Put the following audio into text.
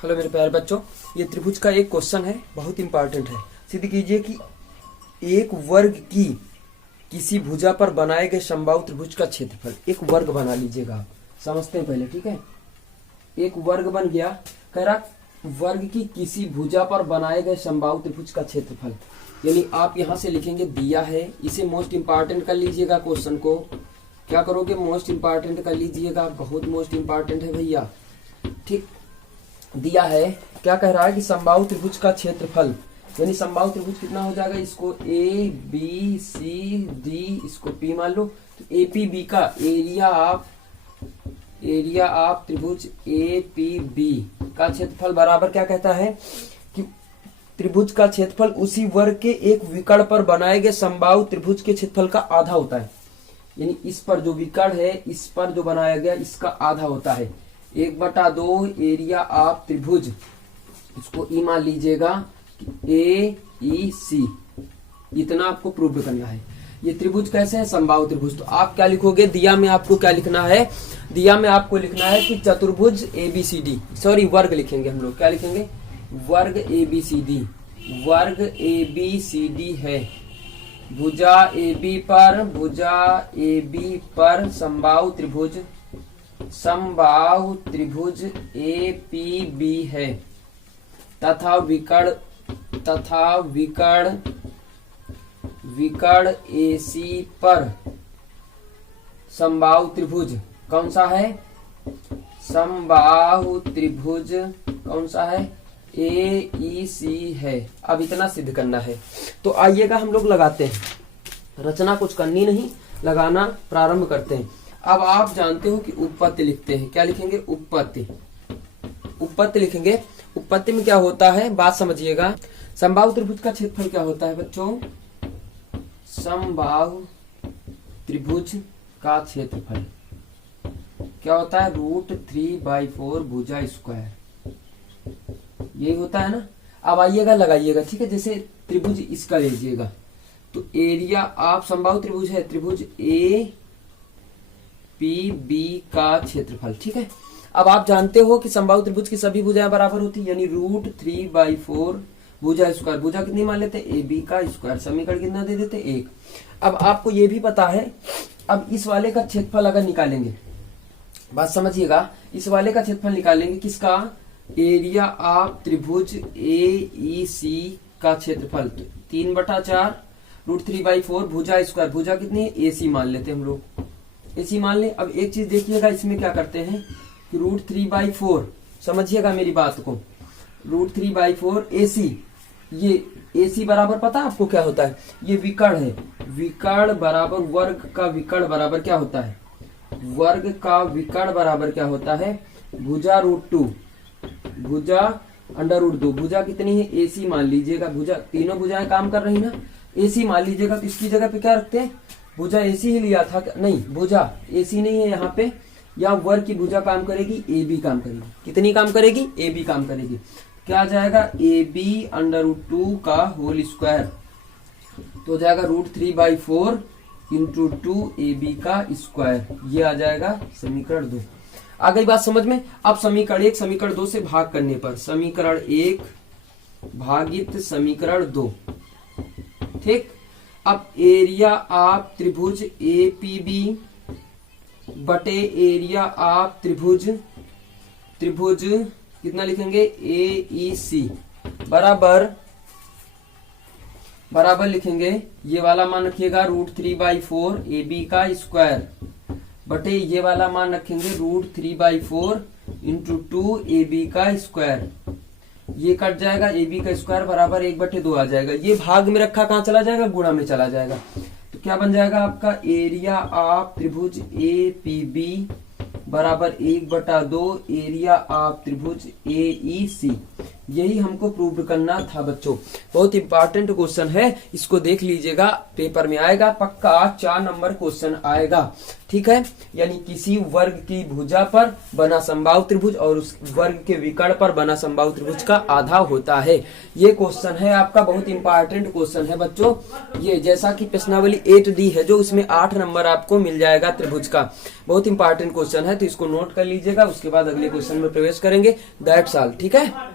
Hello मेरे प्यारे बच्चों, ये त्रिभुज का एक क्वेश्चन है, बहुत इंपॉर्टेंट है। सिद्ध कीजिए कि एक वर्ग की किसी भुजा पर बनाए गए समबाहु त्रिभुज का क्षेत्रफल। एक वर्ग बना लीजिएगा आप, समझते हैं पहले, ठीक है। एक वर्ग बन गया, कह रहा वर्ग की किसी भुजा पर बनाए गए समबाहु त्रिभुज का क्षेत्रफल। यानी आप यहां से लिखेंगे दिया है, इसे मोस्ट इंपॉर्टेंट कर लीजिएगा। क्वेश्चन को क्या करोगे, मोस्ट इंपॉर्टेंट कर लीजिएगा, बहुत मोस्ट इंपॉर्टेंट है भैया, ठीक। दिया है, क्या कह रहा है कि समबाहु त्रिभुज का क्षेत्रफल, यानी समबाहु त्रिभुज कितना हो जाएगा, इसको ए बी सी डी, इसको पी मान लो, तो ए पी बी का एरिया ऑफ त्रिभुज ए पी बी का क्षेत्रफल बराबर क्या कहता है कि त्रिभुज का क्षेत्रफल उसी वर्ग के एक विकर्ण पर बनाए गए समबाहु त्रिभुज के क्षेत्रफल का आधा होता है। यानी इस पर जो विकर्ण है, इस पर जो बनाया गया, इसका आधा होता है। 1/2 एरिया ऑफ त्रिभुज, इसको ई मान लीजिएगा, ए ई सी, इतना आपको प्रूव करना है। ये त्रिभुज कैसे है, समबाहु त्रिभुज। तो आप क्या लिखोगे, दिया में आपको क्या लिखना है, दिया में आपको लिखना है कि चतुर्भुज A B C D, sorry वर्ग लिखेंगे हम लोग, क्या लिखेंगे, वर्ग ए बी सी डी। वर्ग ए बी सी डी है, भुजा ए बी पर समबाहु त्रिभुज ए पी बी है, तथा विकर्ण ए सी पर समबाहु त्रिभुज कौन सा है, समबाहु त्रिभुज कौन सा है, ए ई सी है। अब इतना सिद्ध करना है, तो आइएगा हम लोग लगाते हैं, रचना कुछ करनी नहीं, लगाना प्रारंभ करते हैं। अब आप जानते हो कि उत्पत्ति लिखते हैं, क्या लिखेंगे, उत्पत्ति लिखेंगे। उत्पत्ति में क्या होता है, बात समझिएगा। समबाहु त्रिभुज का क्षेत्रफल क्या होता है बच्चों, समबाहु त्रिभुज का क्षेत्रफल क्या होता है, √3/4 भुजा स्क्वायर, यही होता है ना। अब आइएगा लगाइएगा, ठीक है। जैसे त्रिभुज इसका लीजिएगा, तो एरिया आप समबाहु त्रिभुज है, त्रिभुज ए पी बी का क्षेत्रफल, ठीक है। अब आप जानते हो कि समबाहु त्रिभुज की सभी भुजाएं बराबर होती है, यानी √3/4 भुजा स्क्वायर, भुजा कितनी मान लेते हैं, ए बी का स्क्वायर, समीकरण कितना दे देते, 1। अब आपको ये भी पता है, अब इस वाले का क्षेत्रफल अगर निकालेंगे, बात समझिएगा, इस वाले का क्षेत्रफल निकालेंगे, किसका, एरिया ऑफ त्रिभुज ए ई सी का क्षेत्रफल, 3/4 √3/4 भुजा स्क्वायर, भुजा कितनी है, ए सी मान लेते हैं हम लोग, एसी मान ले। अब एक चीज देखिएगा, इसमें क्या करते हैं कि √3/4, समझिएगा मेरी बात को, √3/4 एसी, ये एसी बराबर पता आपको क्या होता है, ये विकर्ण है, विकर्ण बराबर वर्ग का विकर्ण बराबर क्या होता है, वर्ग का विकर्ण बराबर क्या होता है, भुजा √2, भुजा √2, भुजा कितनी है, एसी मान लीजिएगा, भुजा तीनों भुजाएं काम कर रही ना, एसी मान लीजिएगा। तो इसकी जगह पे क्या रखते हैं, भुजा एसी ही लिया था, नहीं भुजा एसी नहीं है यहाँ पे, या वर्ग की भुजा काम करेगी, ए बी काम करेगी, कितनी काम करेगी, ए बी काम करेगी। क्या आ जाएगा, ए बी √2 का होल स्क्वायर, तो हो जाएगा √3/4 इंटू 2 ए बी का स्क्वायर, ये आ जाएगा समीकरण 2। आ गई बात समझ में। अब समीकरण 1 समीकरण 2 से भाग करने पर, समीकरण 1 भागित समीकरण 2, ठीक। अब एरिया ऑफ त्रिभुज ए पी बी बटे एरिया ऑफ त्रिभुज कितना लिखेंगे, ए ई सी, बराबर लिखेंगे, ये वाला मान रखिएगा √3/4 ए बी का स्क्वायर, बटे ये वाला मान रखेंगे √3/4 इंटू 2 ए बी का स्क्वायर, ये कट जाएगा, ए बी का स्क्वायर बराबर 1/2 आ जाएगा। ये भाग में रखा कहाँ चला जाएगा, गुणा में चला जाएगा। तो क्या बन जाएगा आपका, एरिया ऑफ त्रिभुज ए पी बी बराबर 1/2 एरिया ऑफ त्रिभुज ए ई सी, यही हमको प्रूव करना था बच्चों। बहुत इंपॉर्टेंट क्वेश्चन है, इसको देख लीजिएगा, पेपर में आएगा पक्का 4 नंबर क्वेश्चन आएगा। ठीक है, यानी किसी वर्ग की भुजा पर बना समबाहु त्रिभुज और उस वर्ग के विकर्ण पर बना समबाहु त्रिभुज का आधा होता है। ये क्वेश्चन है आपका, बहुत इंपॉर्टेंट क्वेश्चन है बच्चों। ये जैसा कि प्रश्नावली 8D है जो उसमें 8 नंबर आपको मिल जाएगा त्रिभुज का, बहुत इंपॉर्टेंट क्वेश्चन है, तो इसको नोट कर लीजिएगा। उसके बाद अगले क्वेश्चन में प्रवेश करेंगे, दैट्स ऑल। ठीक है।